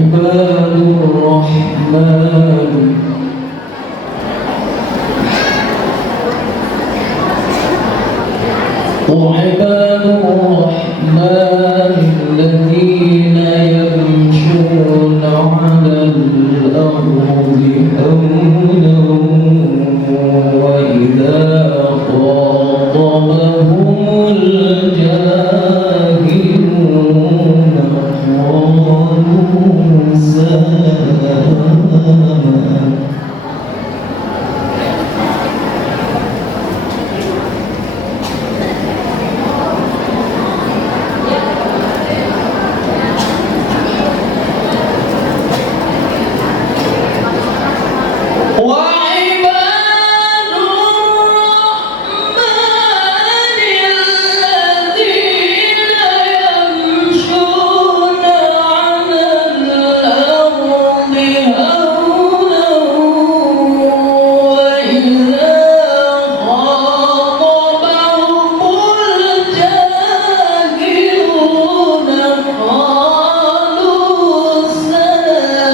عباد الرحمن وعباد الرحمن الذين يمشون على الأرض هونا وإذا خاطبهم الجاهلون قالوا سلاما.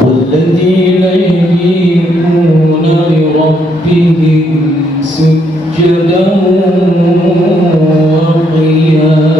والذين يبيتون لربهم سجدا وقياما.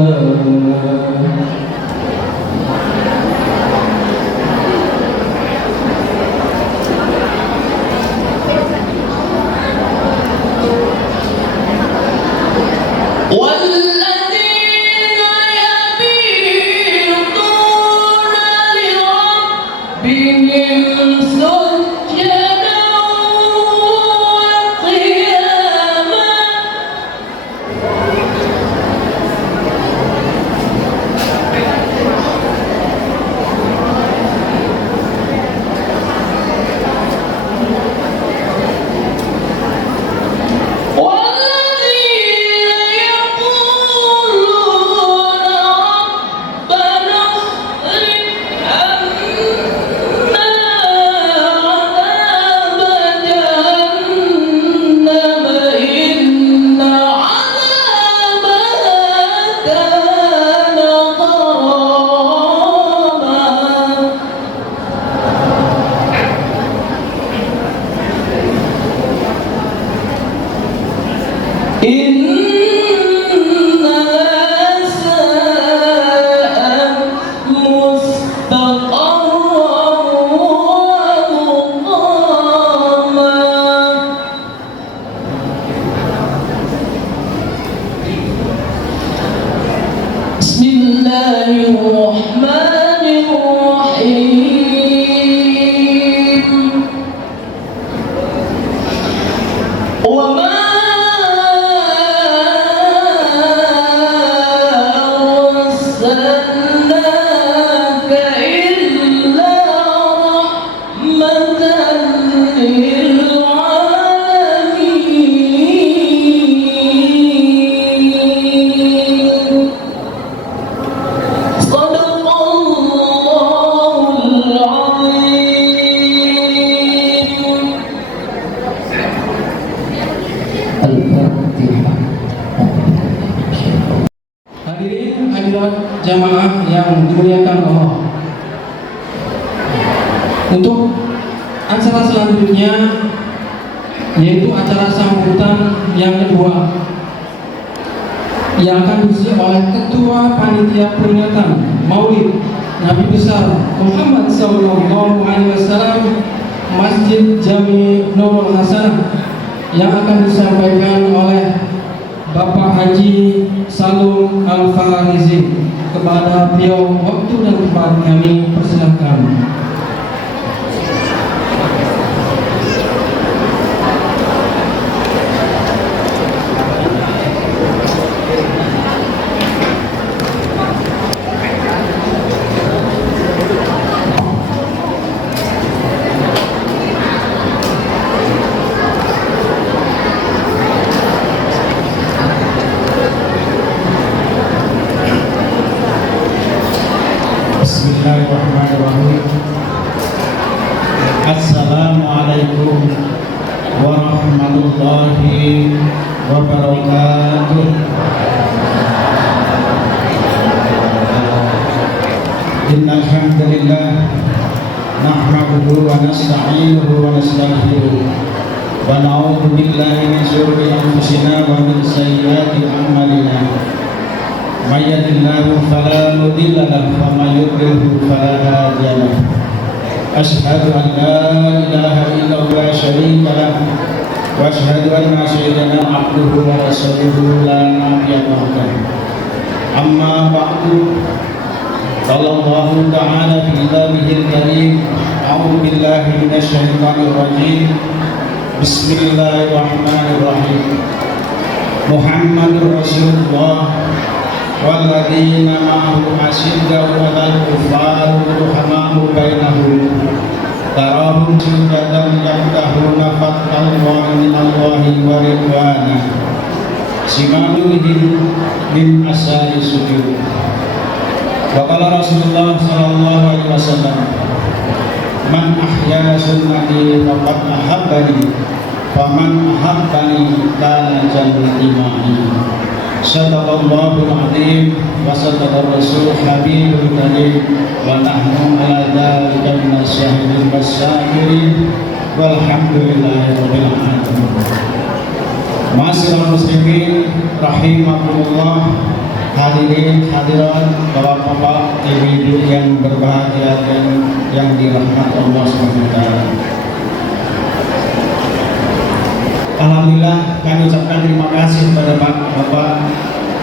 Hadirin hadirat jamaah yang dimuliakan Allah. Untuk acara selanjutnya yaitu acara sambutan yang kedua yang akan diisi oleh Ketua Panitia Peringatan Maulid Nabi Besar Muhammad Sallallahu Alaihi Wasallam Masjid Jami Nurul Hasanah yang akan disampaikan oleh Bapak Haji Salum Al-Farizi. Kepada beliau waktu dan tempat kami persilahkan. Bismillahirrahmanirrahim. Assalamualaikum warahmatullahi wabarakatuh. Innal hamdalillah nahmaduhu wa nasta'inuhu wa nastaghfiruh wa na'udzu billahi min shururi anfusina wa min sayyiati a'malina. May yahdihillahu fala mudilla lahu wa may yudlilhu fala hadiya lahu. Asyhadu an la ilaha illallah la syarika lahu wa asyhadu anna sayyidana abduhu wa rasuluhu la nabiyya ba'dahu. Amma ba'du. Qala Allah Ta'ala fi kitabihil karim. A'udzu billahi minasy syaithanir rajim. Bismillahirrahmanirrahim. Muhammadur Rasulullah walladzina ma'ahu asyidda'u 'alal kuffari ruhamaa'u bainahum tarahum sujadan yabtahuna fadlan minallahi wa ridwana simaluhum min asari sujud. Wa qala Rasulullah sallallahu alaihi wasallam, man ahya sunnati faqad ahabbani faman ahabbani kana jannati ma'i. Sadaqallahul azim wa sadaqar rasul habibul karim wa nahnu ala dzalika minas syahidin wasyakirin walhamdulillahi rabbil alamin. Ma'asyiral muslimin rahimakumullah, hadirin hadirat, bapak-bapak, ibu-ibu yang berbahagia dan yang dirahmati Allah SWT. Alhamdulillah, kami ucapkan terima kasih kepada bapak-bapak,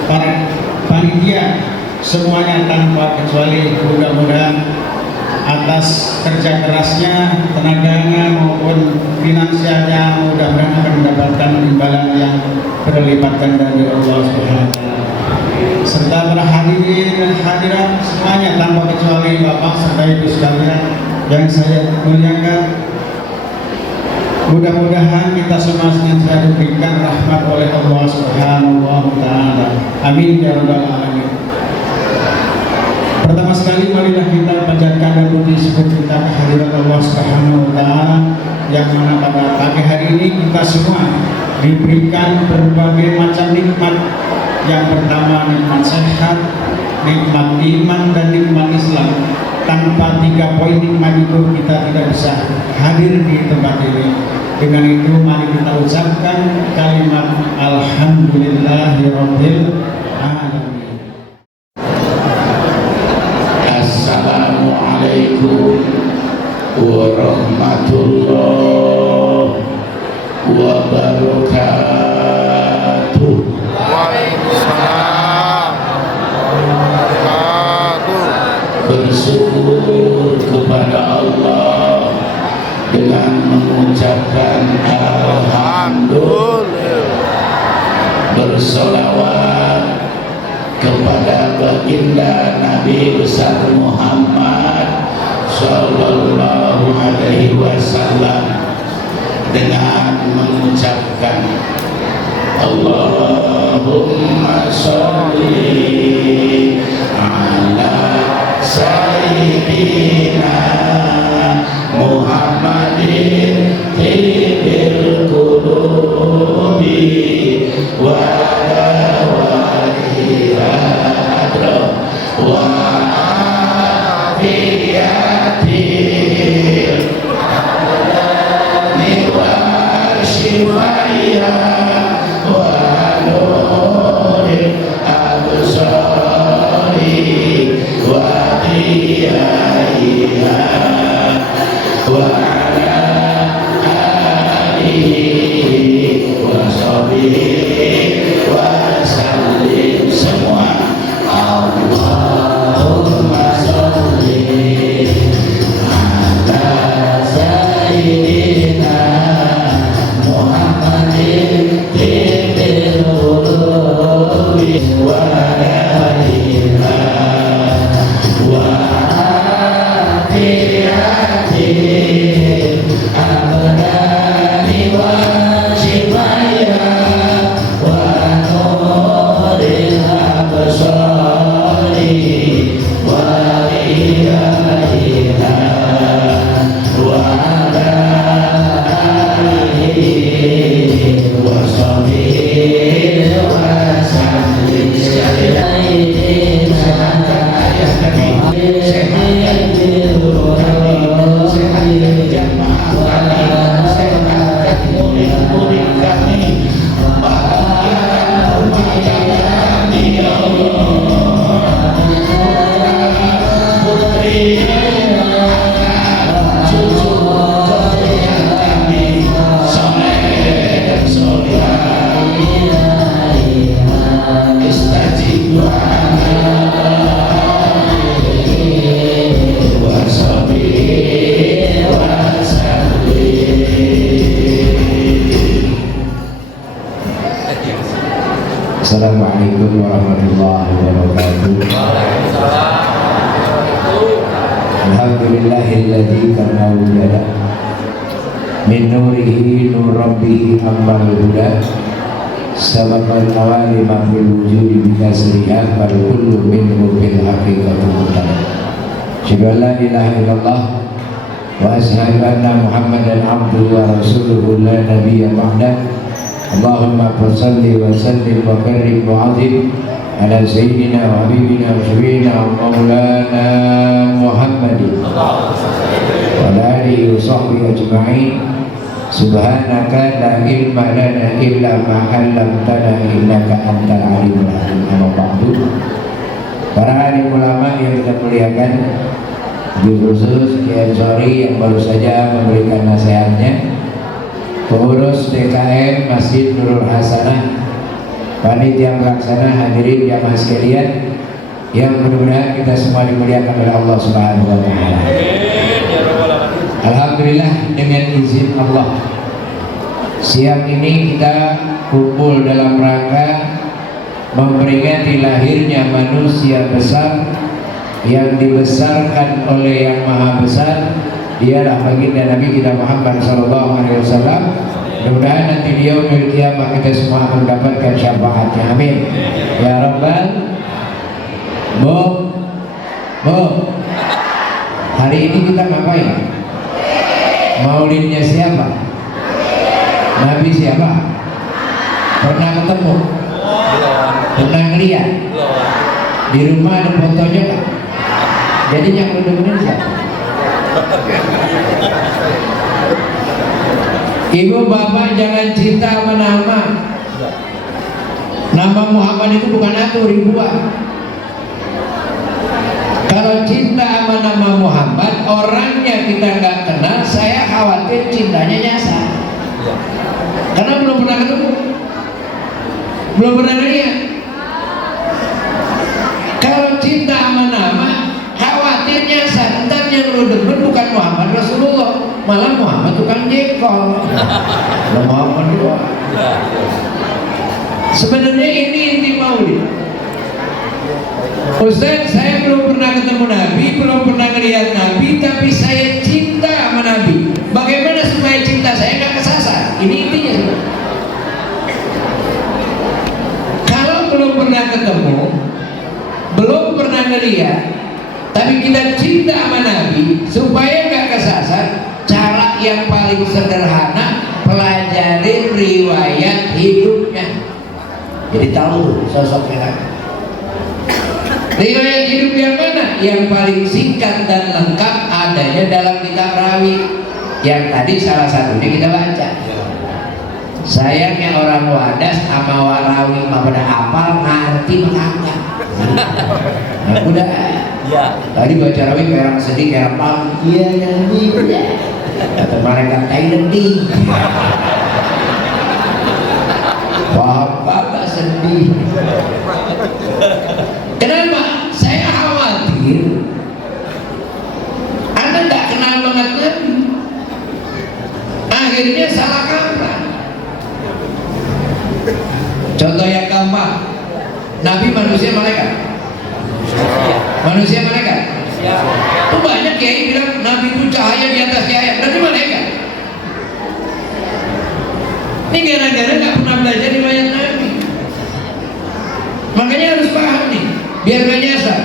para panitia semuanya tanpa kecuali, mudah-mudahan atas kerja kerasnya, tenaganya maupun finansialnya, mudah-mudahan akan mendapatkan imbalan yang berlipat ganda dari Allah SWT. Serta para hadirin dan hadirat semuanya tanpa kecuali bapak serta ibu sekalian yang saya muliakan. Mudah-mudahan kita semua senantiasa diberikan rahmat oleh Allah Subhanahu wa Ta'ala. Amin ya rabbal alamin. Pertama sekali marilah kita panjatkan dan puji syukur kita kehadirat Allah Subhanahu wa Ta'ala yang mana pada pagi hari ini kita semua diberikan berbagai macam nikmat. Yang pertama nikmat sehat, nikmat iman dan nikmat Islam. Tanpa 3 poin nikmat itu kita tidak bisa hadir di tempat ini. Dengan itu mari kita ucapkan kalimat alhamdulillahirabbil alamin. Assalamualaikum warahmatullahi wabarakatuh. Bersyukur kepada Allah dengan mengucapkan alhamdulillah, bersolawat kepada baginda Nabi besar Muhammad sallallahu alaihi wasallam dengan mengucapkan Allahumma sholli ala sayyidina Muhammadin tibil qulubi wa dawa'ihadra wa afiyatil ni wa shifaya wa nuril absari wa diyaiha wa ala alihi wa sahbihi wa sallim. Semua Allahumma sholli ala sayyidina Muhammadin tibil qulubi wa alihi wa afiyatil abdani wa shifaya wa nuril absari wa ilaiha wa ala alihi wa sahbihi cucu korea kami soleh solehah istajib doa Assalamualaikum warahmatullahi wabarakatuh. Alhamdulillahilladzi karena wujada min nurihi nur rabbihi ammal huda sabaqal awali ma fil wujudi bikasriha wal kullu minhu bil haqiqati mutada. Asyhadu an la ilaha illallah wa asyhadu anna Muhammadan abduhu wa rasuluhu la nabiyya ba'da. Allahumma salli wa sallim wa barik wa azim ala sayyidina wa habibina wa syafiina wa maulana Muhammadin wa ala alihi wa sahbihi ajma'in. Subhanaka la ilma lana illa ma 'allamtana innaka antal alimul hakim. Amma ba'du. Para alim ulama yang kita muliakan, khusus Kiai Ansori yang baru saja memberikan nasihatnya, pengurus DKM Masjid Nurul Hasanah, panitia pelaksana, hadirin jamaah sekalian yang mudah-mudahan kita semua dimuliakan oleh Allah Subhanahu wa taala. Alhamdulillah, dengan izin Allah, siang ini kita kumpul dalam rangka memperingati lahirnya manusia besar yang dibesarkan oleh Yang Maha Besar. Dialah baginda Nabi kita Muhammad sallallahu alaihi wasallam. Mudah-mudahan nanti di yaumil qiyamah kita semua akan mendapatkan syafaatnya. Amin. Ya Rabbal. Bu. Hari ini kita ngapain? Maulidnya siapa? Nabi siapa? Pernah ketemu? Pernah ngeliat? Di rumah ada fotonya nggak? Jadi yang benar-benar siapa? Ibu bapak jangan cinta sama nama. Nama Muhammad itu bukan satu, ribuan. Kalau cinta sama nama Muhammad, orangnya kita nggak kenal, saya khawatir cintanya nyasar. Karena belum pernah ketemu, belum pernah lihat. Kalau cinta sama nama, khawatir nyasar. Ntar yang lu demen bukan Muhammad Rasulullah, malah Muhammad tukang jengkol. Muhammad doa. Sebenarnya ini inti maulid. Ustaz, saya belum pernah ketemu Nabi, belum pernah melihat Nabi, tapi saya cinta sama Nabi. Bagaimana supaya cinta saya nggak kesasar? Ini intinya. Kalau belum pernah ketemu, belum pernah melihat, tapi kita cinta sama Nabi, supaya nggak kesasar, cara yang paling sederhana, pelajari riwayat hidupnya. Jadi tahu sosoknya Nabi. Riwayat hidup yang mana? Yang paling singkat dan lengkap adanya dalam kitab Rawi. Yang tadi salah satunya kita baca. Sayangnya orang Wadas sama Warawi mah pada apal, ngerti mengangkat. Nah, udah. Ya. Tadi baca Rawi kayak orang sedih, kayak apa? Iya Nabi. Kata mereka Thailand di. Wah, bapak sedih. Kenapa? Saya khawatir Anda tidak kenal banget Nabi, akhirnya salah kaprah. Contoh yang gampang, Nabi manusia malaikat. Manusia malaikat. Itu banyak kiai bilang Nabi itu cahaya di atas cahaya, berarti malaikat. Ini gara-gara nggak pernah belajar riwayat Nabi. Makanya harus paham nih, biar gak nyasar.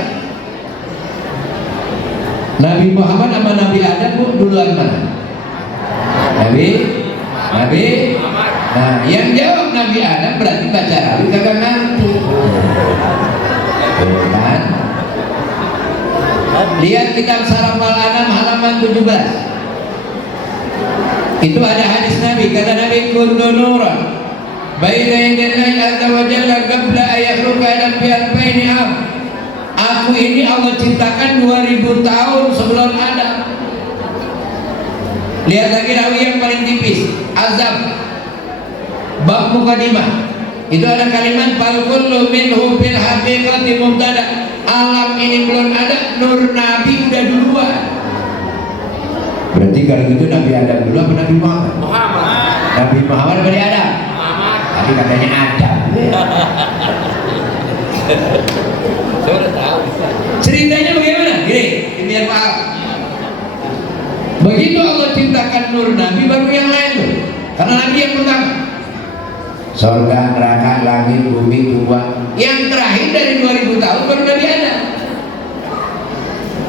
Nabi Muhammad sama Nabi Adam duluan mana? Nabi. Nah, yang jawab Nabi Adam berarti baca Rawi kagak ngerti. Kan? Lihat kitab Sarafal Anam halaman 17. Itu ada hadis Nabi, kata Nabi kuntu nuran baina yadallahi azza wa jalla qabla an yakhluqa alam bi alfaini am. Aku ini Allah ciptakan 2000 tahun sebelum Adam. Lihat lagi rawi yang paling tipis, Azab bab mukadimah. Itu ada kalimat fal kullu minhu fil haqiqati mubtada. Alam ini belum ada, nur Nabi udah duluan. Berarti kalau gitu Nabi Adam dulu apa Nabi Muhammad? Nabi Muhammad apa dia Adam? Tadi katanya Adam. Ceritanya bagaimana? Gini, biar paham. Begitu Allah ciptakan nur Nabi, baru yang lain tuh. Karena Nabi yang pertama. Surga, neraka, langit, bumi, tumbuhan. Yang terakhir dari 2000 tahun baru Nabi Adam.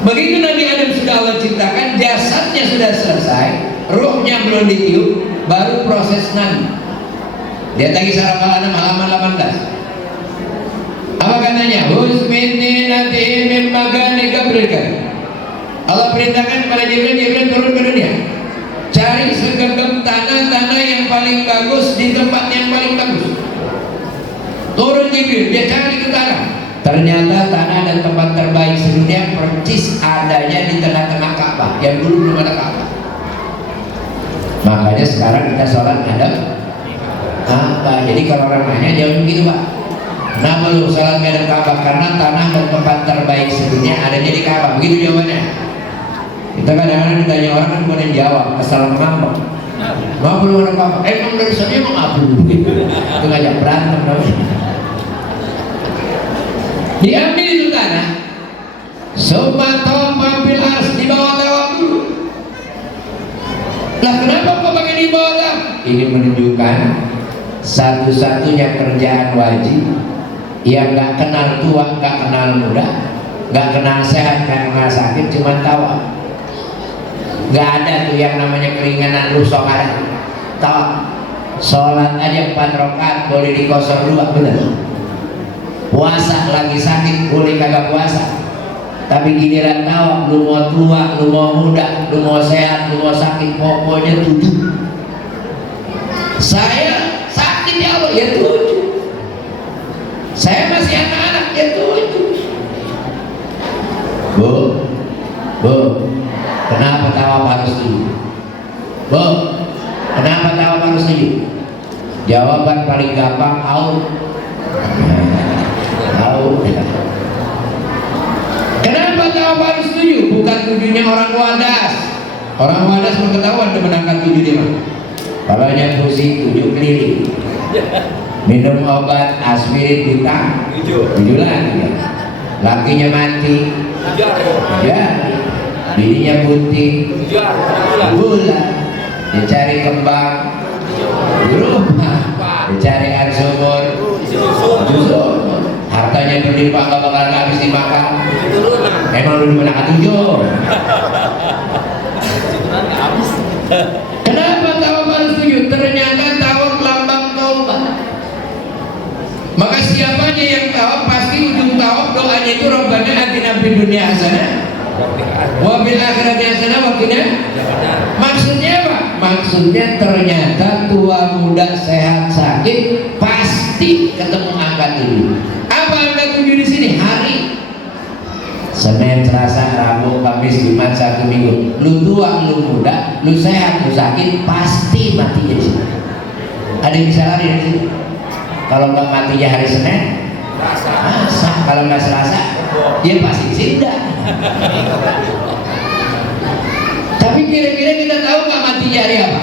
Begitu Nabi Adam sudah Allah ciptakan, jasadnya sudah selesai, ruhnya belum ditiup, baru proses Nabi. Lihat lagi Surah Al-An'am halaman 18. Apa katanya? Husmini nanti mimagani gabrikan. Allah perintahkan kepada Jibril turun ke dunia. Cari segenggam tanah-tanah yang paling bagus di tempat yang paling bagus. Turun Jibril, dia cari ke tanah. Ternyata tanah dan tempat terbaik sedunia percis adanya di tengah-tengah Ka'bah. Yang dulu belum ada Ka'bah. Makanya sekarang kita sholat ada apa? Jadi kalau orang nanya jawab begitu Pak. Kenapa lu sholat ada Ka'bah? Karena tanah dan tempat terbaik sedunia adanya di Ka'bah. Begitu jawabannya. Kita kadang-kadang ditanya orang kan bukan yang jawab, asal ngambek. Mau belum ada Ka'bah? Emang dari sana emang apa? Itu ngajak berantem namanya. Diambil itu tanah, Summa bil ars, di bawah tawaf dulu. Lah kenapa kok pakai di bawah tawaf? Ini menunjukkan satu-satunya kerjaan wajib yang gak kenal tua, gak kenal muda, gak kenal sehat, gak kenal sakit, cuma tawaf. Gak ada tuh yang namanya keringanan lu sholat. Tawaf. Sholat aja 4 rakaat boleh dikosor 2, benar. Puasa lagi sakit boleh kagak puasa. Tapi giliran tawaf, lu mau tua, lu mau muda, lu mau sehat, lu mau sakit, pokoknya 7. Saya sakit ya Allah, ya 7. Saya masih anak-anak, ya 7. Bu, kenapa tawaf harus 7? Bu, kenapa tawaf harus 7? Jawaban paling gampang, Kenapa tawaf harus 7? Bukan 7-nya orang wadas. Orang wadas berketahuan dia menangkan 7 dia. Kalau hanya pusing 7 keliling. Minum obat aspirin bintang 7 lagi ya. Lakinya mati ya. Bininya bunting bulan. Dicari kembang di rumah. Dicari air sumur justru hartanya berlimpah gak bakal habis dimakan. Emang lu dimana 7? Kenapa tawaf harus 7? Ternyata tawaf lambang taubat. Maka siapanya yang tawaf pasti ujung tawaf doanya itu Rabbana atina fid dunya hasanah wa fil akhirati hasanah wa qina. Maksudnya apa? Maksudnya ternyata tua muda sehat sakit pasti ketemu angka 7. Apa angka 7 di sini? Hari. Senin, Selasa, Rabu, Kamis, Jumat, Sabtu, Minggu. Lu tua, lu muda, lu sehat, lu sakit, pasti matinya di sini. Ada yang bisa lari dari sini? Kalau nggak matinya hari Senin, Selasa. Kalau nggak Selasa, dia pasti sindah. Tapi kira-kira kita tahu nggak matinya hari apa?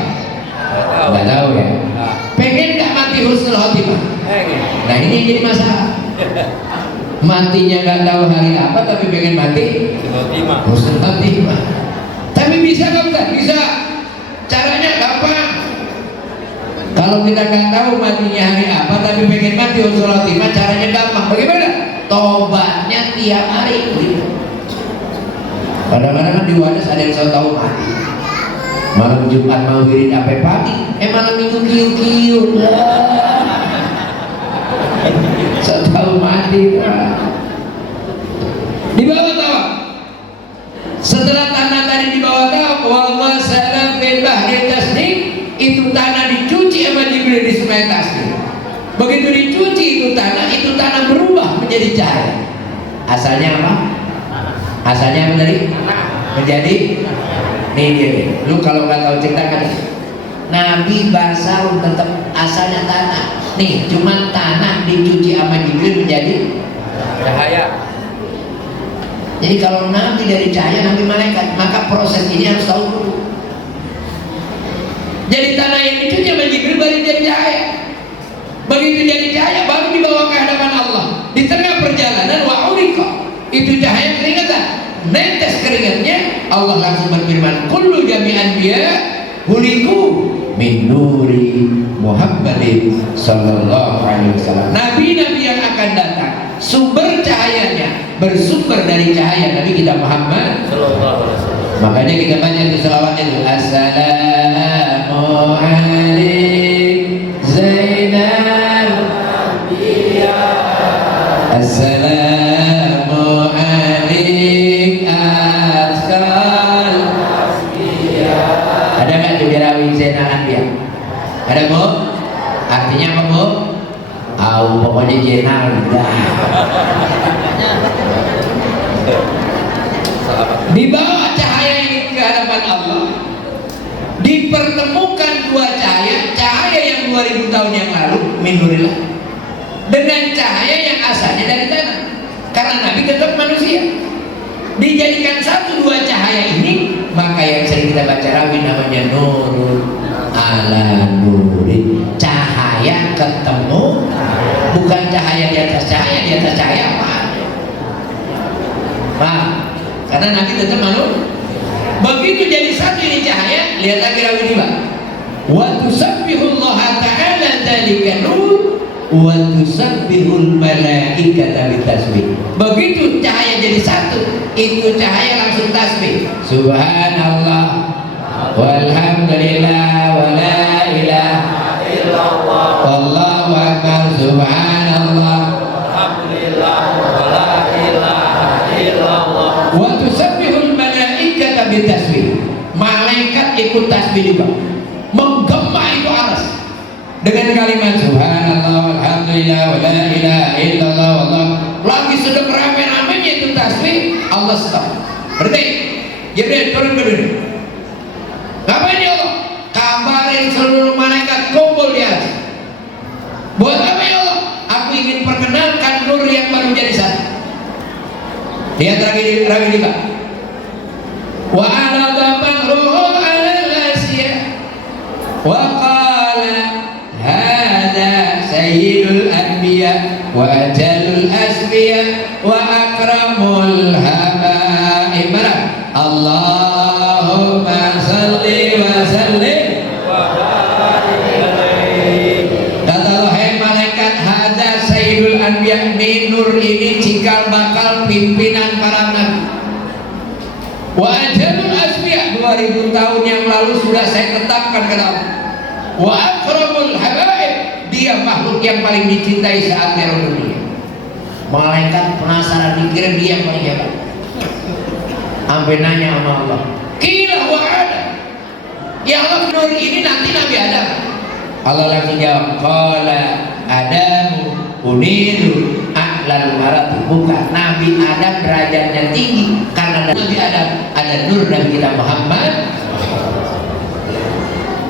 Nggak tahu ya. Pengen nggak mati husnul khotimah? Nah ini yang jadi masalah. Matinya nggak tahu hari apa, tapi pengen mati husnul khotimah. Tapi bisa nggak? Bisa. Caranya gampang. Kalau kita nggak tahu matinya hari apa, tapi pengen mati husnul khotimah, caranya gampang. Bagaimana? Tobatnya tiap hari. Kadang-kadang kan di wadas ada yang tahu mati. Malam Jumat mau wirid sampai pagi, malam Minggu kiu-kiu. Saya tahu mati. Di bawah tawaf. Setelah tanah tadi di bawah tawaf, wallah salam bebah di tasdik, itu tanah dicuci sama Jibril di sungai tasdik. Begitu dicuci itu tanah berubah menjadi cahaya. Asalnya apa? Asalnya apa tadi? Menjadi nih dia nih. Lu kalau nggak tahu ceritakan, Nabi basal tetap asalnya tanah. Nih, cuman tanah dicuci sama Jibril menjadi cahaya. Jadi kalau Nabi dari cahaya, Nabi malaikat, maka proses ini harus tahu dulu. Jadi tanah yang dicuci sama Jibril baru jadi cahaya. Begitu jadi cahaya baru dibawa ke hadapan Allah. Di tengah perjalanan wa'urika, itu cahaya keringatan, netes keringatnya, Allah langsung berfirman, kullu jami'an biya huliku min nuri Muhammadin sallallahu alaihi wasallam. Nabi-nabi yang akan datang sumber cahayanya bersumber dari cahaya Nabi kita Muhammad sallallahu alaihi wasallam. Makanya kita baca di selawat itu, assalamu alaikum Zainal Anbiya, assalamu alaikum Askal Asbiya. Ada nggak tuh Rawi Zainal Anbiya? Ada Bu? Artinya apa Bu? Pokoknya Zainal. Dibawa cahaya ini ke hadapan Allah, dipertemukan dua cahaya, cahaya yang 2000 tahun yang lalu minurillah dengan cahaya yang asalnya dari tanah, karena Nabi tetap manusia, dijadikan satu dua cahaya ini. Maka yang sering kita baca rawi namanya nurul ala nuri, cahaya ketemu, bukan cahaya di atas cahaya, di atas cahaya apa? Paham? Karena Nabi tetap malu. Begitu jadi satu ini cahaya, lihat lagi rawi ini Pak. Wa tusabbihullaha ta'ala dzalika nur wa tusabbihul malaikata bitasbih. Begitu cahaya jadi satu, itu cahaya langsung tasbih. Subhanallah walhamdulillah wa la ilaha illallah wallahu akbar. Subhanallah walhamdulillah wa la ilaha illallah wa tusabbihul malaikata bitasbih. Malaikat ikut tasbih juga, menggema itu aras dengan kalimat subhanallah walhamdulillah wa la ilaha illallah wallah. Lagi sedang rame-ramenya itu tasbih, Allah stop, berhenti. Jibril turun ke dunia. Ngapain ya Allah? Kabarin seluruh malaikat kumpul di atas. Buat apa ya Allah? Aku ingin perkenalkan nur yang baru jadi satu. Lihat rawi ini Pak. Wa ala dabruhu ala al-asya wa qala hadha sayyidul anbiya wa ajalul asbiya wa akramul habaib. Allahumma salli wa sallim wa barik alaihi. Kata wahai malaikat, hadza sayyidul anbiya, nur ini cikal bakal pimpinan para nabi. Wa ajalul asbiya, 2000 tahun yang lalu sudah saya tetapkan ke dalam. Wa akramul habaib, dia makhluk yang paling dicintai saat teror dunia. Malaikat penasaran, dikira dia yang paling hebat. Sampai nanya sama Allah, kila wa ada ya Allah, nur ini nanti Nabi Adam. Allah langsung jawab, qala Adamu uniru a'lal marati. Bukan, Nabi Adam derajatnya tinggi karena Nabi Adam ada nur Nabi kita Muhammad.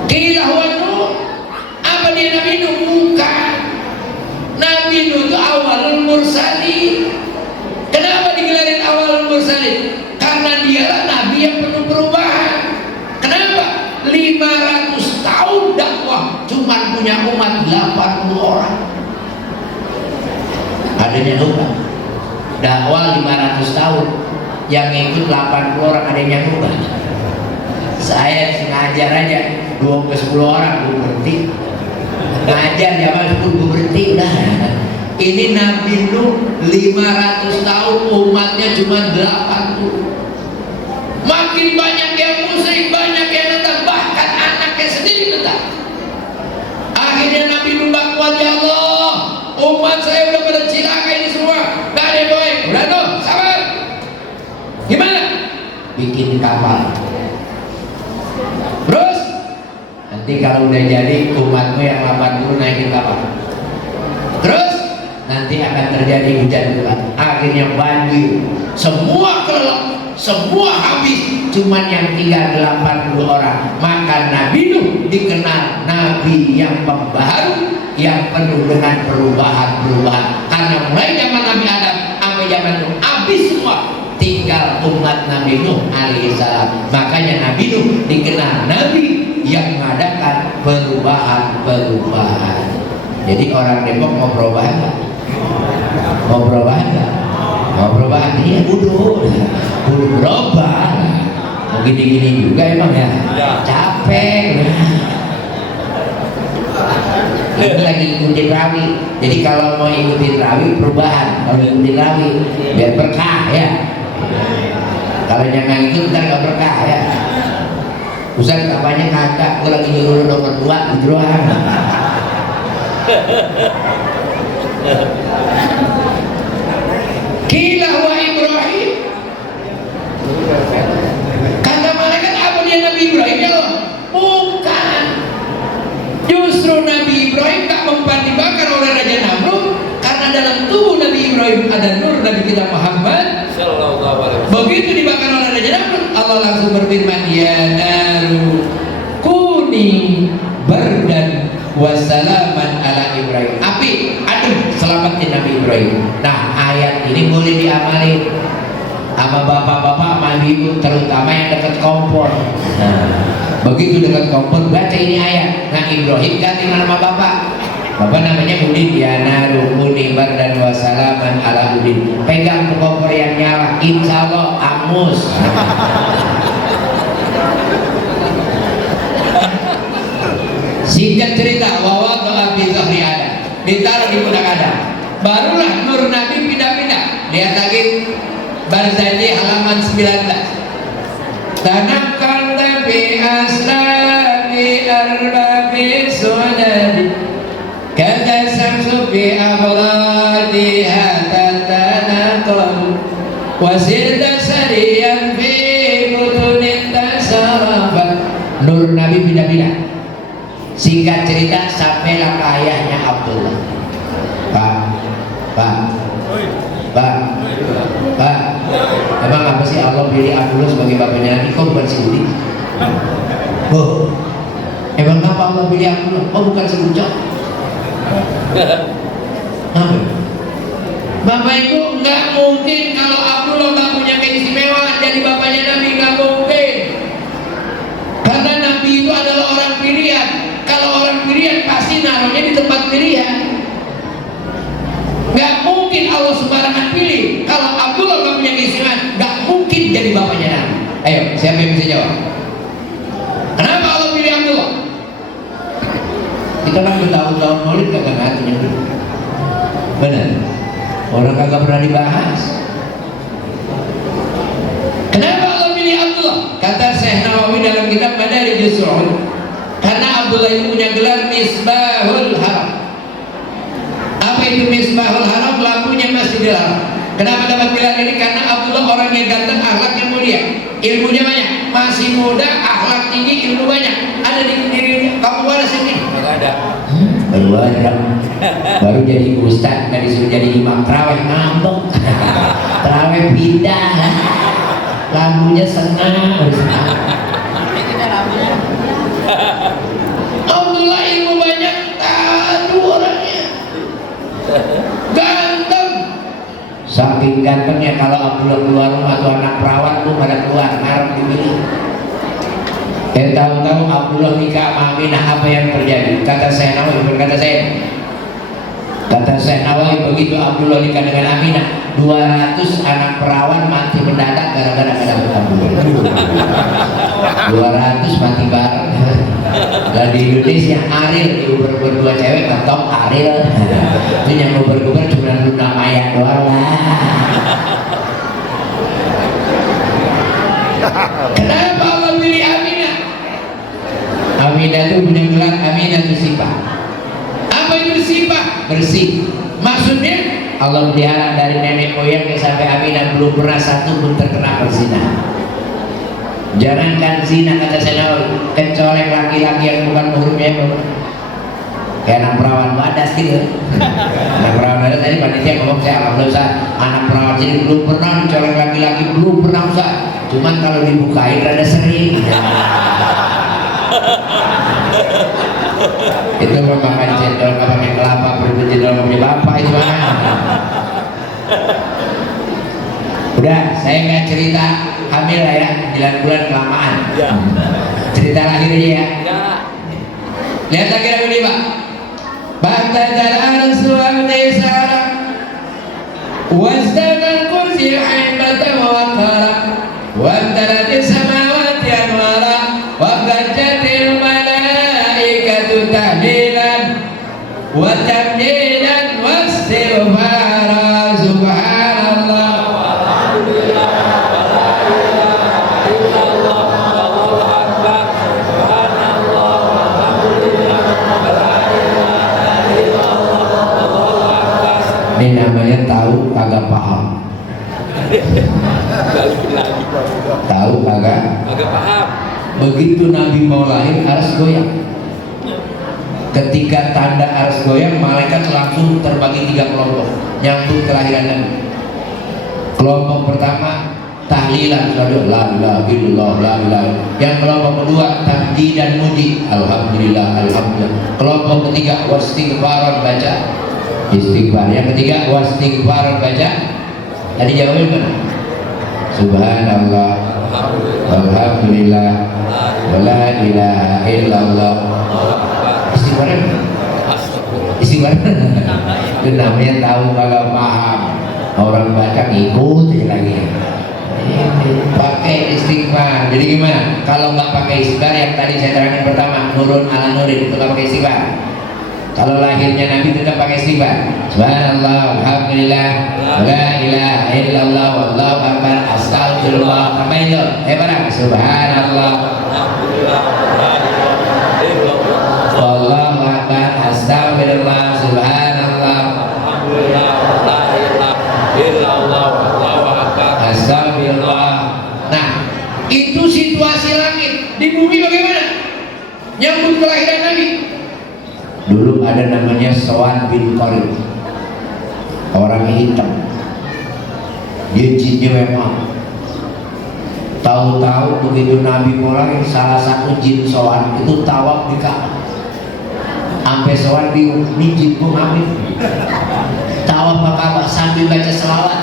Kila wa nur, apa dia Nabi Nuh? Bukan, Nabi Nuh itu awalul mursalin. Kenapa digelarin awalul mursalin? Karena dialah Nabi yang penuh perubahan. Kenapa? 500 tahun dakwah cuma punya umat 80 orang. Adanya ubah. Dakwah 500 tahun, yang ikut 80 orang, adanya ubah. Saya ngajar aja 2 ke 10 orang, gue berhenti. Ngajar jamaah 10, gue berhenti. Udah. Ini Nabi Nuh 500 tahun umatnya cuma 80. Makin banyak yang musyrik, banyak yang nentang, bahkan anaknya sendiri nentang. Akhirnya Nabi Nuh kuat, ya Allah, umat saya udah pada cilaka ini semua, gak ada yang baik. Udah Nuh, sabar. Gimana? Bikin kapal. Terus nanti kalau udah jadi umatmu yang 80 naikin kapal. Terus nanti akan terjadi hujan lebat, akhirnya banjir, semua kelelep, semua habis, cuman yang tinggal 80 orang. Maka Nabi Nuh dikenal Nabi yang pembaharu, yang penuh dengan perubahan-perubahan. Karena mulai zaman Nabi Adam sampai zaman Nuh habis semua, tinggal umat Nabi Nuh alaihissalam. Makanya Nabi Nuh dikenal Nabi yang mengadakan perubahan-perubahan. Jadi orang Depok mau perubahan nggak? Mau perubahan nggak? Mau perubahan? Iya, kudu berubah. Mau gini-gini juga emang ya? Capek. Itu lagi ikutin rawi. Jadi kalau mau ikutin rawi perubahan, kalau ikutin rawi biar berkah ya. Kalau jangan ikut ntar nggak berkah ya. Ustaz apanya kagak, gue lagi nyuruh nomor 2 gitu doang. Kila wa Ibrahim, kata malaikat, apa dia Nabi Ibrahim? Ya Allah, bukan. Justru Nabi Ibrahim tak mempan dibakar oleh Raja Namrud, karena dalam tubuh Nabi Ibrahim ada nur Nabi kita Muhammad. Begitu dibakar oleh Raja Namrud, Allah langsung berfirman, ya naru kuni bardan wassalaman ala Ibrahim. Api, aduh, selamatin Nabi Ibrahim. Nah, ayat ini boleh diamali sama bapak-bapak, sama ibu, terutama yang dekat kompor. Nah, begitu dekat kompor, baca ini ayat. Nah, Ibrahim ganti nama bapak. Bapak namanya Udin, ya naru kuni bardan wassalaman ala Udin. Pegang ke kompor yang nyala, insya Allah angus. Singkat cerita, wawa doa bizahri ada, ditaruh di pundak Adam. Barulah nur Nabi pindah-pindah. Lihat lagi Barzanji halaman 19. Tanakkan tapi aslami arbabi sunadi, kata samsu bi abladiha tatanakal, wasirda sariyan fi butunin tasarafat. Nur Nabi pindah-pindah. Singkat cerita, sampailah ke ayahnya Abdullah. Pak, emang apa sih Allah pilih Abdullah sebagai bapaknya Nabi? Kok bukan si Budi? Oh, emang apa Allah pilih Abdullah? Oh, bukan si Ucok? Bapak Ibu, nggak mungkin kalau Abdullah nggak punya keistimewaan jadi bapaknya Nabi, nggak mungkin. Karena Nabi itu adalah orang pilihan. Kalau orang pilihan pasti naruhnya di tempat pilihan. Nggak mungkin Allah sembarangan pilih. Kalau Abdullah nggak punya keistimewaan, nggak mungkin jadi bapaknya Nabi. Ayo, siapa yang bisa jawab? Kenapa Allah pilih Abdullah? Kita kan bertahun-tahun maulid kagak ngerti yang dulu. Benar? Orang kagak pernah dibahas. Kenapa Allah pilih Abdullah? Kata Syekh Nawawi dalam kitab Madarijus Su'ud, karena Abdullah itu punya gelar Misbahul Haram. Apa itu Misbahul Haram? Lampunya Masjidil Haram. Kenapa dapat gelar ini? Karena Abdullah orangnya ganteng, akhlaknya mulia, ilmunya banyak, masih muda, akhlak tinggi, ilmu banyak. Ada di kamu mana sini? Ada. Baru jadi ustaz, nggak disuruh jadi imam terawih, ngambek. Terawih pindah, lampunya senang. Abdullah ilmu banyak, aduh orangnya ganteng. Saking gantengnya kalau Abdullah keluar rumah tuh anak perawat tuh pada keluar, ngarep dipilih. Tahu-tahu Abdullah nikah sama Aminah, apa yang terjadi? Kata Syekh Nawawi, berkata Syekh Nawawi, begitu Abdullah nikah dengan Aminah, 200 anak perawan mati mendadak gara-gara Abdullah. 200 mati bareng. Dan di Indonesia Ariel diuber-uber 2 cewek ketok Ariel. Itu yang uber-uber cuma Luna Maya doang lah. Kenapa Allah pilih Aminah? Aminah itu punya gelar Aminah itu sifat. Apa itu sifat? Bersih. Maksudnya Allah pelihara dari nenek moyang sampai Aminah belum pernah satu pun terkena perzinahan. Jangankan zina, kata saya, kecuali laki-laki yang bukan muhrimnya. kayak anak perawan badas gitu. Anak perawan badas tadi panitia ngomong, saya alhamdulillah Ustaz, anak perawan jadi belum pernah dicolek laki-laki, belum pernah Ustaz, cuman kalau dibukain rada sering. Itu memakan cendol nggak pakai kelapa, berarti cendol pakai kelapa itu mana? Udah, saya nggak cerita hamil lah ya, 9 bulan kelamaan. Cerita lahir aja ya. Lihat lagi lagu ini Pak. Bantadal arsu'ati sarah wasdaqal kursi haimatan wa waqara wamtalatis samawati anwara wa qadjatil malaikatu tahlilan wa tamjidan wa istighfara subhanallah walhamdulillah wa la ilaha illallah wallahu akbar subhanallah walhamdulillah wa la ilaha illallah wallahu akbar. Ini namanya tahu kagak paham. Tahu kagak paham. Begitu Nabi mau lahir, ars goyang. Ketika tanda ars goyang, malaikat langsung terbagi 3 kelompok nyambut kelahiran Nabi. Kelompok pertama tahlilan, selalu la ilaha illallah, la ilaha. Yang kelompok kedua tamjid dan muji, alhamdulillah, alhamdulillah. Kelompok ketiga wastighfaran, baca istighfar. Yang ketiga wastighfaran, baca. Tadi jawabnya mana? Subhanallah, alhamdulillah, wa la ilaha illallah. Istighfar. Istighfar. Itu namanya tahu kalau paham. Orang baca ngikut aja lagi. Pakai istighfar. Jadi gimana? Kalau nggak pakai istighfar, yang tadi saya terangin pertama, nurun ala nurin, itu nggak pakai istighfar. Kalau lahirnya Nabi tetap pakai istighfar. Subhanallah, alhamdulillah, la ilaha illallah, wallahu akbar, astagfirullah. Apa itu? Barang. Subhanallah, wallahu akbar, astagfirullah, subhanallah, la ilaha illallah, wallahu akbar, astagfirullah. Nah, itu situasi langit. Di bumi bagaimana? Nyambut kelahiran Nabi. Dulu ada namanya Sowan bin Qarib, orang hitam, dia jinnya memang. Tahu-tahu begitu Nabi mulai, salah satu jin Sowan itu tawaf di Ka'bah. Sampai Sowan bingung, ini jin gua ngapain? Tawaf ke Ka'bah sambil baca selawat.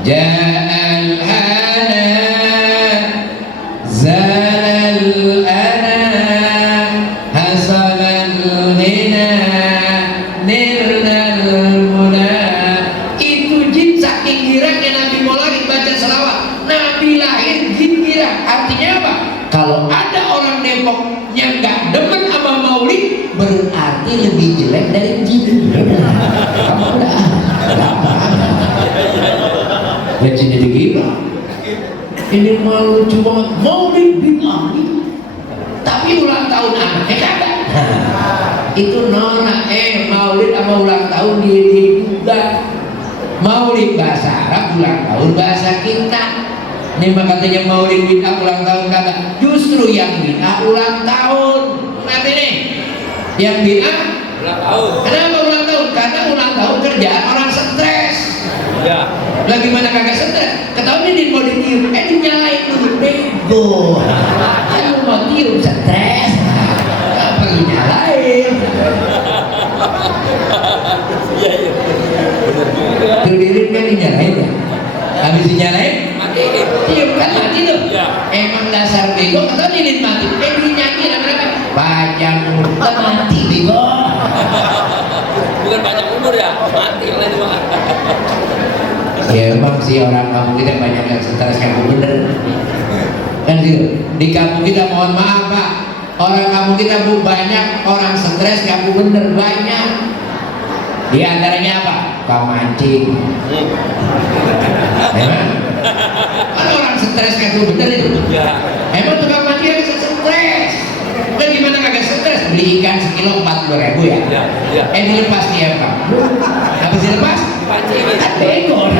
Ja'al hana zalal ana hasalal hina nirnal muna. Itu jin saking girangnya Nabi mulai baca selawat, Nabi lahir jin girang. Artinya apa? Kalau ada orang Depok yang gak demen sama maulid, berarti lebih jelek dari jin. Kamu udah lihat jin jadi gila. Ini malu cuma maulid bid'ah, tapi ulang tahun anaknya kagak. Itu nona maulid sama ulang tahun dia juga. Maulid bahasa Arab, ulang tahun bahasa kita. Ini katanya maulid bid'ah, ulang tahun kagak. Justru yang bid'ah ulang tahun. Nanti nih, yang bid'ah ulang tahun. Kenapa ulang tahun? Karena ulang tahun kerjaan orang stres. Ya. Lagi mana kagak stres? Ketahuan ini mau ditiup, dinyalain dulu, bego. Yang mau tiup stres, nggak perlu nyalain. Iya iya. Berdiri kan dinyalain ya. Habis dinyalain, mati. Tiup kan mati tuh. Emang dasar bego, ketahuan ini mati. Dinyanyi namanya panjang umur, mati bego. Bukan panjang umur ya, mati oleh Tuhan. Ya emang sih orang kampung kita banyak yang stres, kampung bener kan gitu. Di kampung kita mohon maaf Pak, orang kampung kita bu banyak orang stres, kampung bener banyak. Di antaranya apa? Pak mancing. Emang? Kan orang stres kampung bener itu. Emang tukang mancing bisa stres? Dan gimana kagak stres? Beli ikan sekilo 40.000 ya? Dilepas dia Pak. Habis dilepas? Pancing kan bego.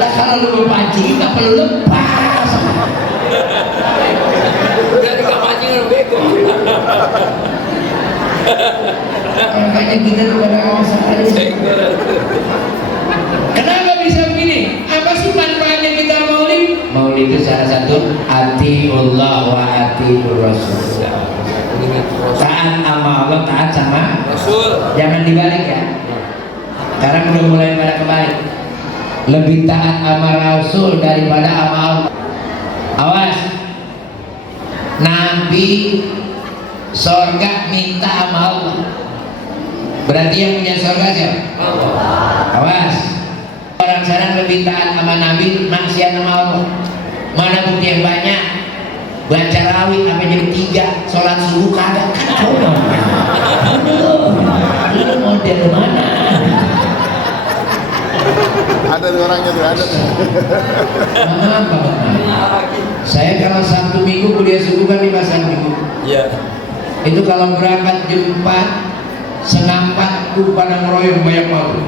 Lah kalau lu mau pancing nggak perlu lepas. Udah dikasih pancing lu bego. Makanya kita kepada masalah ini. Kenapa bisa begini? Apa sih manfaatnya kita maulid? Maulid itu salah satu atiullah wa atiur rasul. Taat sama Allah, taat sama Rasul. Jangan dibalik ya. Sekarang udah mulai pada kebalik. Lebih taat sama Rasul daripada sama Allah. Awas. Nabi sorga minta sama Allah. Berarti yang punya sorga siapa? Allah. Awas. Orang sekarang lebih taat sama Nabi, maksiat sama Allah. Mana bukti yang banyak? Baca rawih sampai jam 3, sholat subuh kagak, kacau dong. Ini model mana? Ada tuh orangnya tuh, ada tuh. Maaf Pak. Saya kalau Sabtu Minggu kuliah subuh kan di pasar Minggu. Iya. Itu kalau berangkat jam 4, setengah 4 pada ngeroyong banyak banget.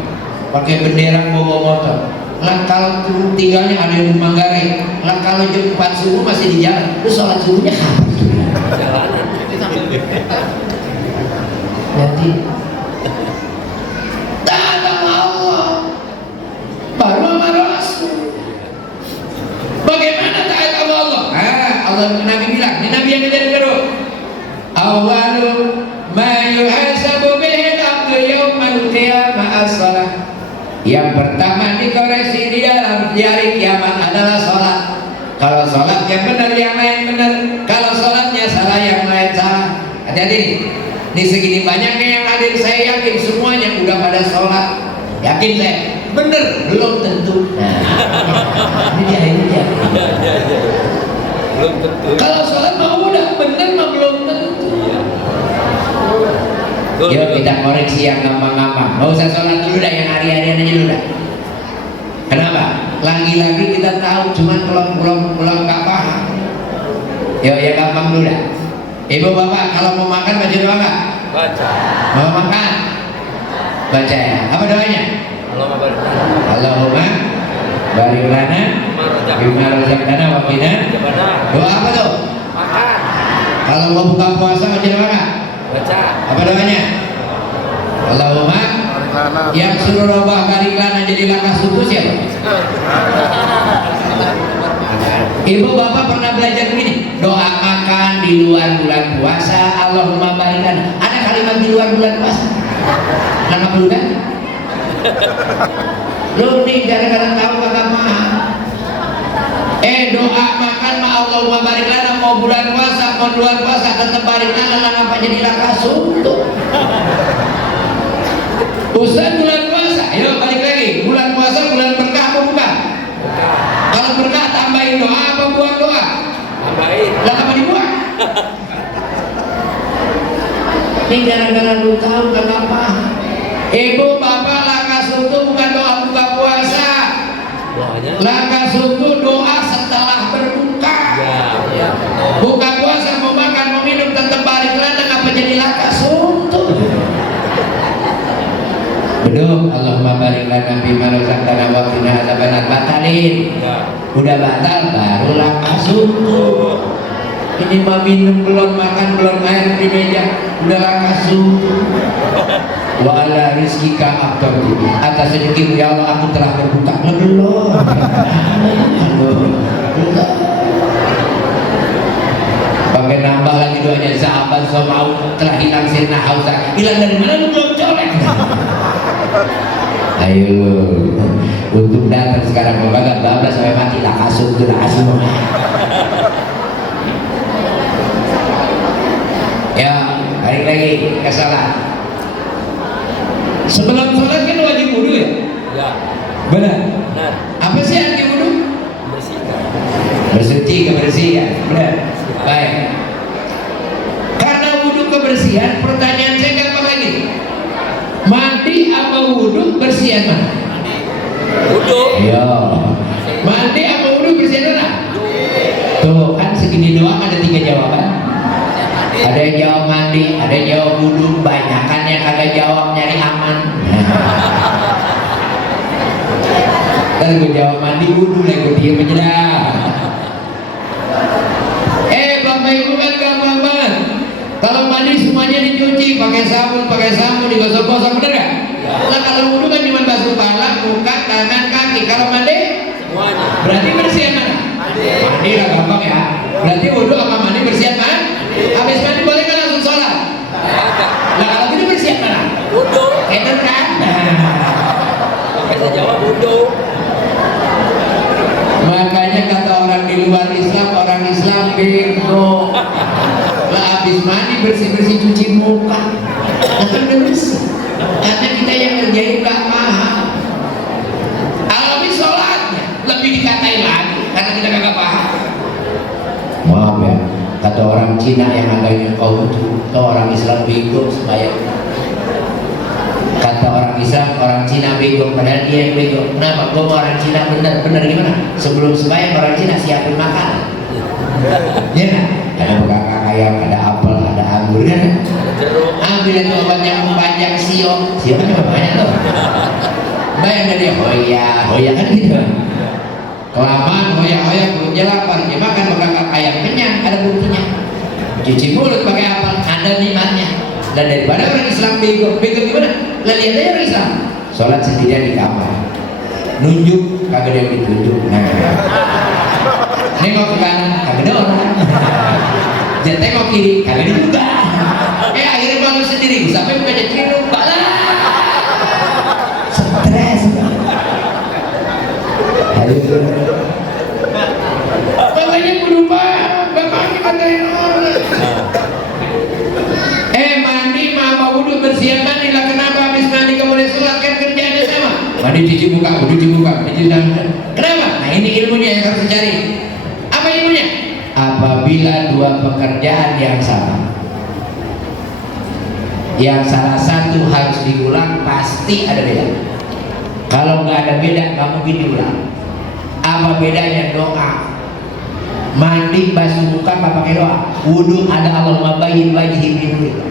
Pakai bendera bawa motor. Lah kalau tinggalnya ada di Manggarai, lah kalau jam 4 subuh masih di jalan, terus sholat subuhnya kapan? Jalanan. Nanti taat sama Allah, baru sama Rasul. Bagaimana taat sama Allah? Allah Nabi bilang, ini Nabi yang jadi terus. Awalu ma yuhasabu bihi al-abdu yawmal qiyamah as-salah. Yang pertama dikoreksi di dalam hari kiamat adalah sholat. Kalau sholatnya benar, yang lain benar. Kalau sholatnya salah, yang lain salah. Hati-hati. Ini segini banyaknya yang hadir, saya yakin semuanya udah pada sholat. Yakin saya? Bener? Belum tentu. Nah, ini dia. Belum tentu. Kalau sholat mau udah bener, mah belum tentu. Yuk kita koreksi yang gampang-gampang. Nggak usah sholat dulu dah, yang hari-harian aja dulu dah. Kenapa? Lagi-lagi kita tahu, cuman belum nggak paham. Yuk ya gampang dulu dah. Ibu bapak kalau mau makan baca doa nggak? Baca. Mau makan? Baca ya. Apa doanya? Allahumma barik lana bima razaqtana wa qina. Doa apa tuh? Makan. Kalau mau buka puasa baca doa nggak? Baca. Apa doanya? Allahumma yang suruh robah bariklana jadilah kasutus ya. Ibu bapak pernah belajar begini, doa makan di luar bulan puasa, Allahumma bariklana. Ada kalimat di luar bulan puasa? Nggak perlu kan? Lu nih gara-gara tahu kagak paham. Doa makan ma Allahumma barik lana, mau bulan puasa mau luar puasa tetap barik lana, ngapa jadilah kasutuk? Ustaz bulan puasa, yuk balik lagi. Bulan puasa bulan berkah apa bukan? Kalau berkah tambahin doa apa buang doa? Tambahin. Lah apa dibuang? Ini gara-gara lu tahu kagak paham. Ibu bapak lakasutu bukan doa buka puasa. Lakasutu doa setelah berbuka. Ya. Buka puasa mau makan mau minum tetap balik lana, apa jadi lakasutu? Beduk Allahumma barik lana bima razaqtana wa qina adzabannar. Batalin. Udah batal baru lakasutu. Ini mah minum belum makan belum air di meja udah lakasutu. Wa ala rizkika aftartu, atas rezekimu ya Allah aku telah berbuka. Belum. Pakai nambah lagi doanya sahabat somau telah hilang sirna hausa. Hilang dari mana lu belum colek? Ayo untuk datang sekarang membaga bablas sampai mati lah kasut tu lah kasut. Ya balik lagi ke salat. Sebelum sholat kan wajib wudu ya? Ya. Benar. Benar. Apa sih arti wudu? Bersihkan. Bersuci kebersihan. Benar. Baik. Karena wudu kebersihan, pertanyaan saya gampang lagi. Mandi apa wudu bersihan mana? Wudu. Iya. Mandi apa wudu bersihan mana? Tuh kan segini doang ada 3 jawaban. Ada yang jawab mandi, ada yang jawab wudu, banyakan yang kagak jawab nyari aman. Ntar gue jawab mandi wudu lah, gue diem aja dah. Bapak ibu kan gampang banget. Kalau mandi semuanya dicuci pakai pakai sabun digosok-gosok, bener gak? Nah kalau wudhu kan cuma basuh kepala, muka, tangan, kaki. Kalau mandi berarti bersih yang mana? Mandi lah gampang ya. Berarti wudhu sama mandi bersih mana? Habis mandi boleh kan langsung sholat? Nah kalau itu bersih yang mana? Wudhu. Enak kan? Bisa jawab wudhu. Makanya kata orang di luar Islam, orang Islam bego. Lah habis mandi bersih-bersih cuci muka. Nah kan udah bersih. Karena kita yang ngerjain gak paham. Alami sholatnya lebih dikatain lagi karena kita gak paham. Maaf ya, kata orang Cina yang agaknya kau itu orang Islam bego supaya. Kata orang Islam, orang Cina bego, padahal dia yang bego. Kenapa? Gue mau orang Cina bener gimana? Sebelum sembahyang orang Cina siapin makan. Ya kan? Ada bekakak ayam, ada apel, ada anggur kan? Ambil itu obat nyamuk panjang sio kan cuma banyak tuh. Bayang dari hoya kan gitu. Kelamaan hoya perutnya lapar, dia makan bekakak ayam kenyang, ada buktinya. Cuci mulut pakai apel, ada nikmatnya. Dan daripada orang Islam bego gimana? Lah lihat aja orang Islam sholat sendirian di kamar, nunjuk kagak ada yang ditunjuk. Nah, nengok ke kanan kagak ada orang, jangan tengok kiri kagak ada juga. Akhirnya malu sendiri sampai banyak kiri lupa lah, stres. Makanya lupa bapaknya katain orang. Mandi mama wudhu bersiap mandi lah, kenapa habis mandi kemudian sholat? Kan kerjaannya sama, mandi cuci muka, wudhu cuci muka, cuci tangan. Kenapa? Nah ini ilmunya yang harus dicari. Apa ilmunya? Apabila dua pekerjaan yang sama, yang salah satu harus diulang, pasti ada beda. Kalau nggak ada beda nggak mungkin diulang. Apa bedanya? Doa. Mandi basuh muka nggak pakai doa. Wudhu ada Allahumma bayyin wajhi bi nurika.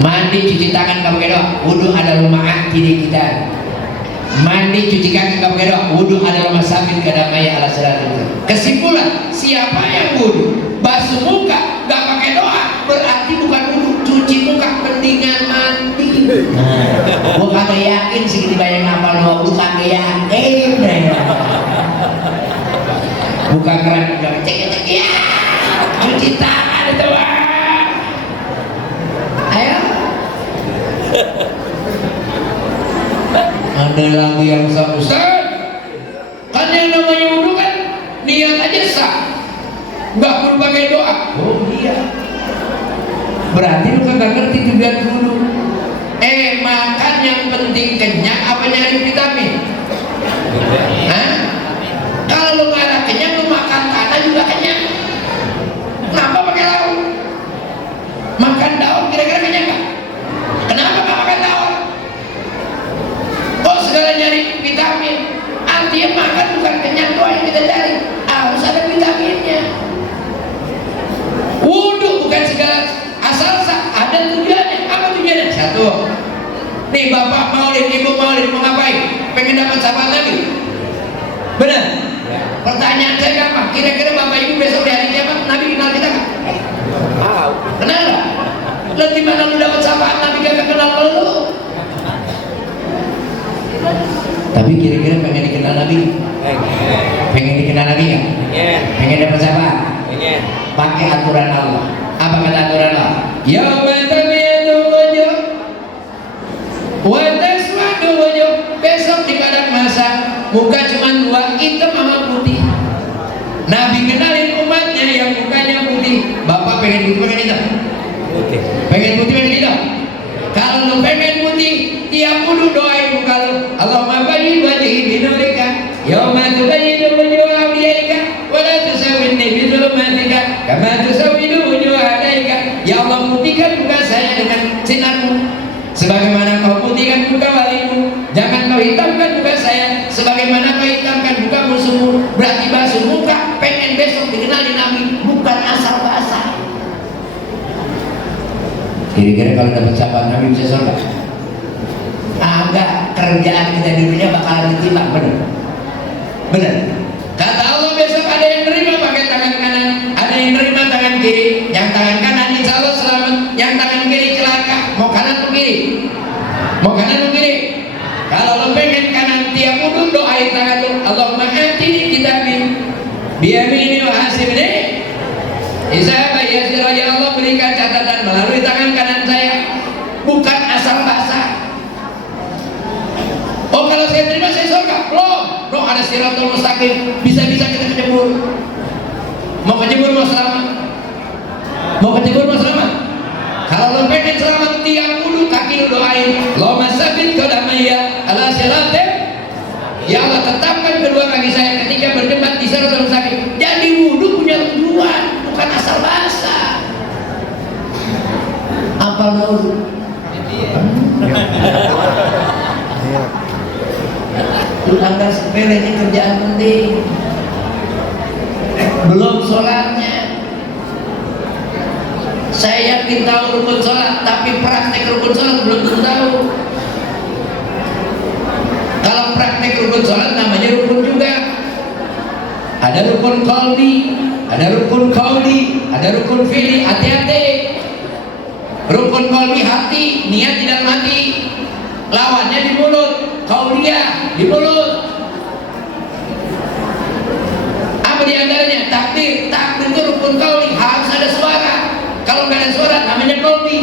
Mandi cuci tangan nggak pakai doa. Wudhu ada luma'ah kiri kita. Mandi cuci kaki nggak pakai doa. Wudhu ada lumah sabit kadamaya ala siratul. Kesimpulan, siapa yang wudhu basuh muka nggak pakai doa berarti bukan wudhu. Cuci muka mendingan mandi. Gua kagak yakin segini banyak ngapal doa. Gua kagak yakin. Buka keran udah cek ya, cuci tangan itu ayo. Ada lagi yang sah, Ustaz, kan yang namanya wudhu kan niat aja sah, nggak perlu pakai doa. Oh iya, berarti lu kagak ngerti tujuan wudhu. Makan yang penting kenyang apa nyari vitamin? Hah? Kalau lu nggak ada kenyang, lu makan tanah juga kenyang. Kenapa pakai lauk? Makan daun kira-kira kenyang nggak? Kenapa nggak makan daun? Kok segala nyari vitamin? Artinya makan bukan kenyang doang yang kita cari, harus ada vitaminnya. Wudhu bukan segala asal sah, ada tujuannya. Apa tujuannya? Satu, nih bapak maulid, ibu maulid mau ngapain? Pengen dapat syafaat Nabi? Benar? Pertanyaan saya gampang, kira-kira bapak ibu besok di hari kiamat Nabi kenal kita nggak? Kenal nggak? Lalu gimana lu dapat syafaat Nabi gak kenal lu? Tapi kira-kira pengen dikenal Nabi? Pengen dikenal Nabi nggak? Pengen dapat syafaat? Pakai aturan Allah. Apa kata aturan Allah? Yauma tabyaddu wujuh wa taswaddu wujuh. Besok di padang mahsyar muka cuma dua, hitam sama putih. Nabi kenalin umatnya yang mukanya putih. Bapak pengen putih, pengen hitam? Pengen putih, pengen hitam? Kalau lu pengen putih, tiap wudhu doain muka lu, Allahumma bayyin wajhi bi nurika yauma tubayyidu wujuha awliyaika wa la tusawwini bi dhulumatika kama tusawwidu wujuha alaika. Ya Allah, putihkan muka saya dengan sinarmu sebagaimana kau putihkan muka walimu. Jangan kau hitamkan muka saya sebagaimana kau hitamkan muka musuhmu. Berarti basuh muka pengen besok dikenali Nabi, bukan asal basah. Kira-kira kalau dapat syafaat Nabi bisa surga? Enggak, kerjaan kita di dunia bakalan ditimbang, benar? Benar. Kata Allah besok ada yang nerima pakai tangan kanan, ada yang nerima tangan kiri. Yang tangan kanan insya Allah selamat, yang tangan kiri celaka. Mau kanan mau kiri. Kalau lo pengen kanan tiap wudhu, doain tangan lo, Allahumma atini kitabi biyamini wa hasibni hisaba yasir. Ya Allah, berikan catatan melalui tangan kanan saya, bukan asal basah. Oh, kalau saya terima saya surga? Belum. Belum ada siratul mustaqim. Bisa-bisa kita kejebur. Mau kejebur mau selamat? Mau kejebur mau selamat? Kalau lo pengen selamat tiap wudhu, kaki lo doain, Allahumma sabbit qadamaya ala siratim. Ya Allah, tetapkan kedua kaki saya ketika berdebat di siratul mustaqim. Jadi wudhu punya tujuan, bukan asal basah. Apa lo? Lu anggap sepele, ini kerjaan penting. Belum sholatnya. Saya yakin tahu rukun sholat, tapi praktek rukun sholat belum tentu tahu. Kalau praktek rukun sholat namanya rukun juga. Ada rukun qalbi, ada rukun qauli, ada rukun fi'li. Hati-hati. Rukun qalbi hati, niat tidak mati. Lawannya di mulut, qauliyah di mulut. Apa diantaranya? Takbir. Takbir itu rukun qauli, harus ada suara. Kalau nggak ada suara namanya qalbi.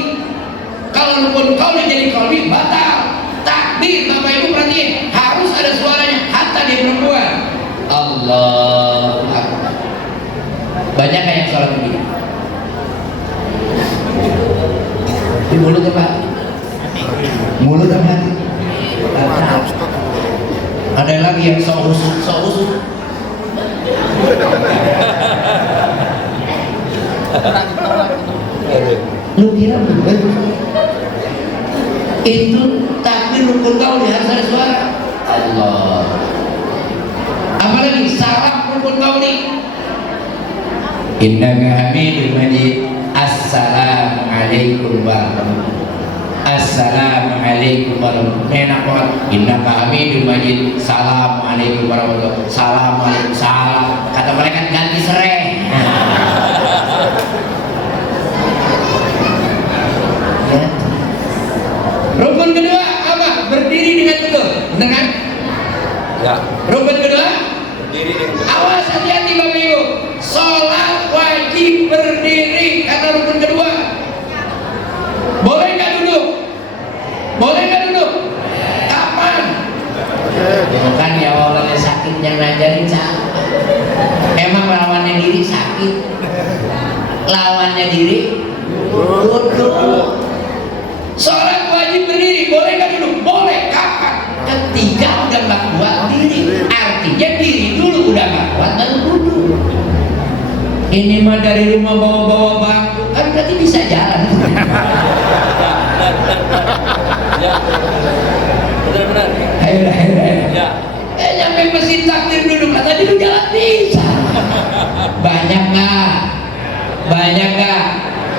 Kalau rukun qauli jadi qalbi, batal. Takbir, Bapak Ibu perhatiin, harus ada suaranya, hatta dia perempuan. Allahu Akbar. Banyak yang sholat begini. Di mulut apa? Mulut apa hati? Ada lagi yang sok usut. Lu kira bener? Itu takbir rukun qauli harus ada suara. Allah. Apalagi salam rukun qauli. Innaka Hamidul Majid. Assalamualaikum warahmatullahi. Assalamualaikum warahmatullahi. Enak banget. Innaka Hamidul Majid. Assalamualaikum warahmatullahi. Assalamualaikum. Salam. Kata mereka ganti serai. Ya. Rukun kedua apa? Berdiri dengan betul. Benar kan? Ya. Rukun kedua berdiri dengan betul. Awas, hati-hati Bapak Ibu. Sholat wajib berdiri kata rukun kedua. Boleh nggak duduk? Boleh nggak duduk? Kapan? Bukan ya Allah, sakit yang ngajarin sakit. Emang lawannya diri sakit. Lawannya diri duduk. Sholat wajib berdiri, boleh nggak duduk? Boleh. Kapan? Ketika udah nggak kuat diri. Artinya diri dulu udah nggak kuat baru duduk. Ini mah dari rumah bawa-bawa bangku, kan berarti bisa jalan. Ya. Benar-benar. Ayo. Ya. Nyampe mesin takdir duduk, tadi lu jalan bisa. Banyak nggak? Banyak nggak?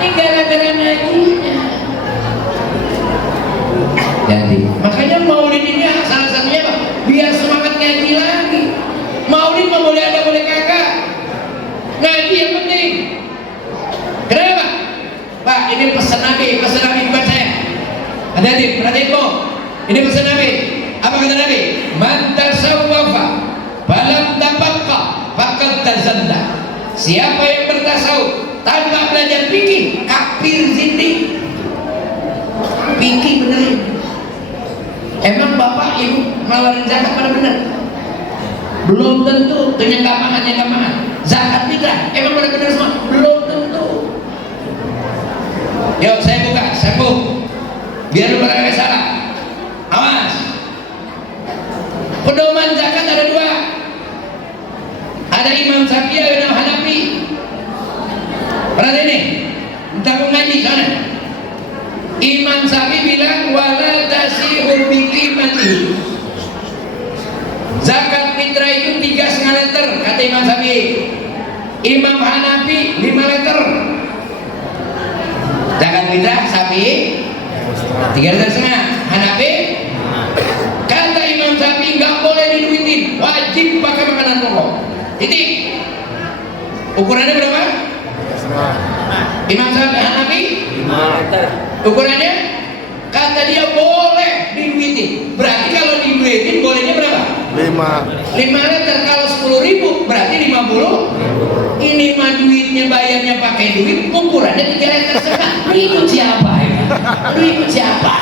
Ini gara-gara ngajinya. Jadi makanya maulid ini salah satunya apa? Biar semangat ngaji lagi. Maulid mah boleh ada boleh kagak. Ngaji yang penting. Kenapa? Pak, ini pesan Nabi bukan saya. Hati-hati, perhatiin kok. Ini pesan Nabi. Apa kata Nabi? Man tasawwafa falam tabaqqa faqad tazalla. Siapa yang bertasawuf tanpa belajar fikih, kafir zindik. Fikih benerin. Emang Bapak Ibu ngeluarin zakat pada bener? Belum tentu. Kenyanggamaan. Zakat fitrah emang benar-benar semua? Belum tentu. Yuk saya buka, biar lu pada salah. Awas. Pedoman zakat ada dua. Ada Imam Syafi'i, ada Imam Hanafi. Berarti ini, entah mau ngaji sana. Imam Syafi'i bilang wala tasihul biqimati. Zakat fitrah itu 3,5 liter kata Imam Syafi'i. Imam Hanafi 5 liter. Zakat fitrah Syafi'i 3,5 liter. Hanafi kata Imam Syafi'i nggak boleh diduitin, wajib pakai makanan pokok. Titik. Ukurannya berapa? Imam Syafi'i Hanafi 5 liter. Ukurannya kata dia boleh duitin. Berarti kalau diduitin bolehnya berapa? 5 liter. Kalau 10.000 berarti 50. Ini mah duitnya bayarnya pakai duit, ukurannya 3,5 liter. Lu ikut siapa ya? Lu ikut siapa?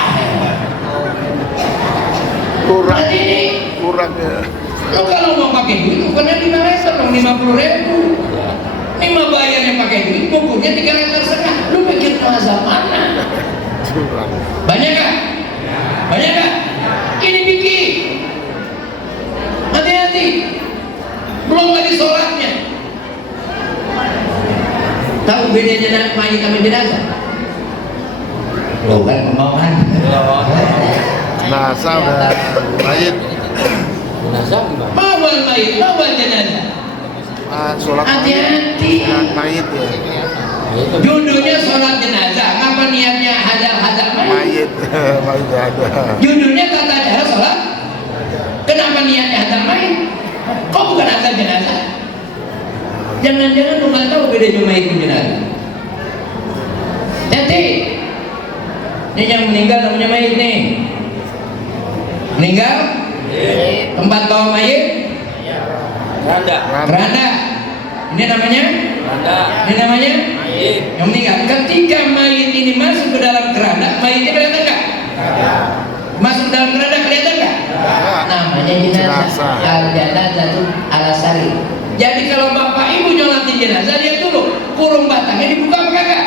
Berarti ini kurangnya. lu kalau mau pakai duit ukurannya 5 liter dong, 50.000. Ini mah bayarnya pakai duit, ukurnya 3,5 liter. Lu pikir masa mana? Banyak gak? Banyak gak? Ini bikin. Hati-hati. Belum lagi sholatnya. Tahu bedanya mayit sama jenazah? Bukan kemauan. Jenazah udah mayit. Jenazah gimana? Mawal mayit, mawal jenazah. Sholat Hati-hati. mayit ya. Judulnya sholat jenazah. Apa niatnya hadap mayit? Mayit ada. Judulnya tata cara sholat. Kenapa niatnya hadap mayit? Kok bukan hadap jenazah? Jangan-jangan lu nggak tahu bedanya mayit dan jenazah. Jadi, ini yang meninggal namanya mayit nih. Meninggal? Tempat bawa mayit? Keranda. Ini namanya? Ini namanya? Yang meninggal. Ketika mayit ini masuk ke dalam keranda, mayitnya kelihatan nggak? Masuk dalam keranda kelihatan nggak? Namanya jenazah. Al-janazah itu al-sari. Jadi kalau bapak ibu nyolatin jenazah, dia dulu kurung batangnya dibuka apa kagak?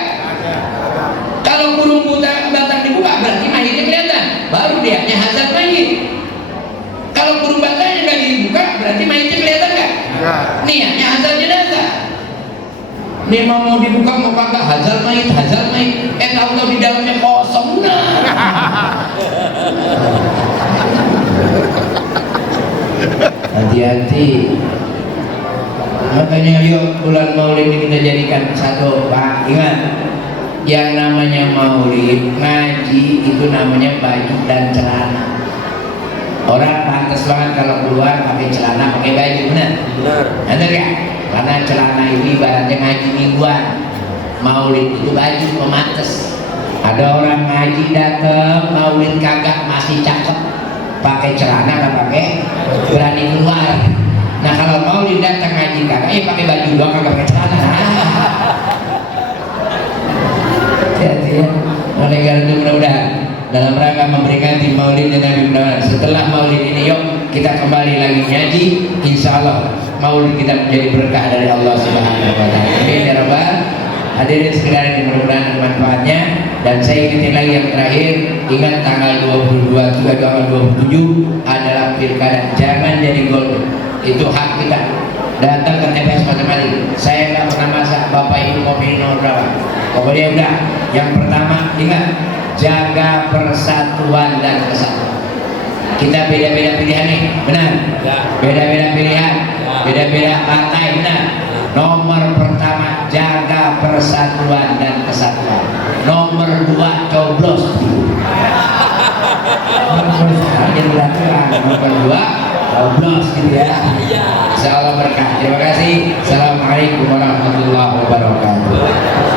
Kalau kurung batang dibuka berarti mayitnya kelihatan. Baru dia hazard mayit. Kalau kurung batangnya nggak dibuka berarti mayitnya kelihatan nggak? Niatnya hazard jenazah. Ini mau dibuka mau kagak hazard mayit. Tahu di dalamnya kosong. Hati-hati. Makanya yuk bulan Maulid ini kita jadikan satu, Pak. Ingat, yang namanya Maulid ngaji itu namanya baju dan celana. Orang pantas banget kalau keluar pakai celana, pakai baju, benar? Benar ya? Karena celana itu ibaratnya ngaji mingguan. Maulid itu baju pemates. Ada orang ngaji dateng, Maulid kagak, masih cakep, pakai celana nggak pakai, berani keluar. Nah kalau Maulid datang ngaji kagak, pakai baju doang, kagak pakai celana. Hati-hati ya. Oleh karena itu mudah-mudahan dalam rangka memperingati Maulid Nabi Muhammad, setelah Maulid ini yuk kita kembali lagi ngaji. Insya Allah Maulid kita menjadi berkah dari Allah Subhanahu Wa Taala. Amin ya Rabbal. Hadirin sekalian, mudah-mudahan manfaatnya. Dan saya ingetin lagi yang terakhir, ingat tanggal 22 juga tanggal 27 adalah pilkada. Jangan jadi golput, itu hak kita. Datang ke TPS masing-masing. Saya nggak pernah masak Bapak Ibu mau pilih nomor berapa. Pokoknya udah. Yang pertama ingat, jaga persatuan dan kesatuan. Kita beda-beda pilihan nih, benar? Beda-beda pilihan, beda-beda partai, benar? Nomor pertama, jaga persatuan dan kesatuan. Nomor 2, coblos. Nomor 2, coblos gitu ya. Insya Allah berkah. Terima kasih. Assalamualaikum warahmatullahi wabarakatuh.